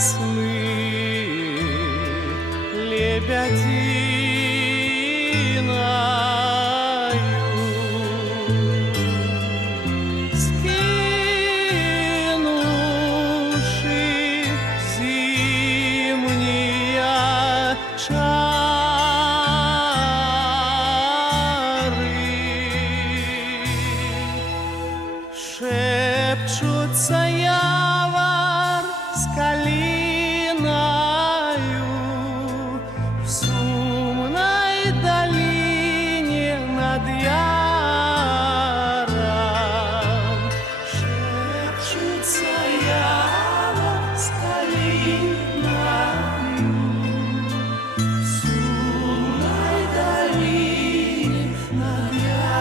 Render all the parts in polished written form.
сны лебединою, скинувши зимние чары, шепчутся явор с калиною в сумной долине над яром. Шепчутся явор с калиною в сумной долине над яром.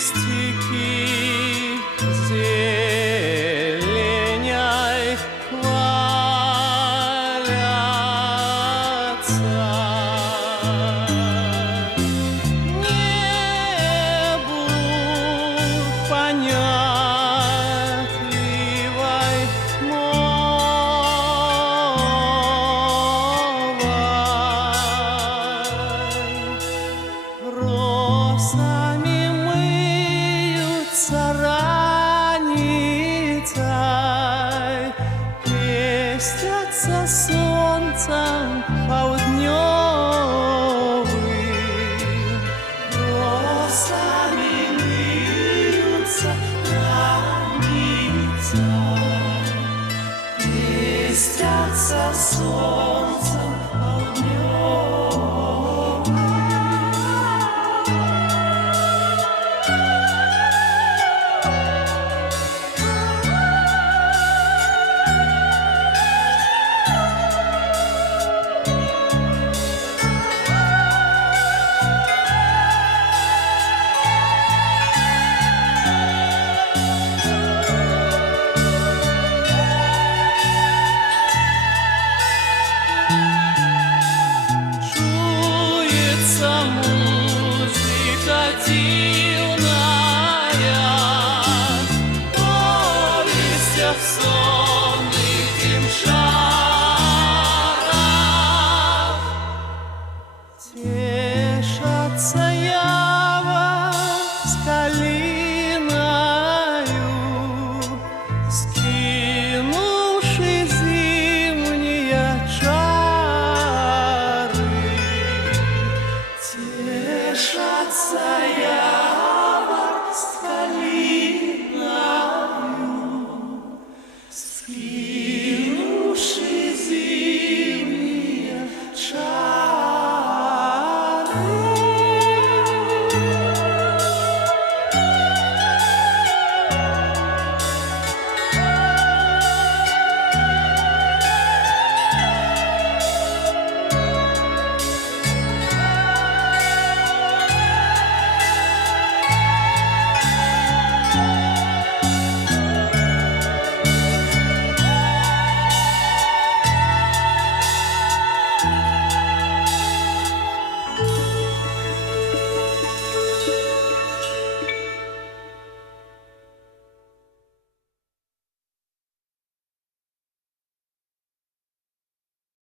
Листики зеленяй хвалятся небу понятливой мовой. Росами мыются раницей, пестятся солнцем полдневым. Росами мыются раницей, пестятся солнцем полдневым. Чуется музыка дивная, повестях сонных им шаров. Тешатся явор с калиною, скинувши зимние чары. Тешатся явор с калиною, скинувши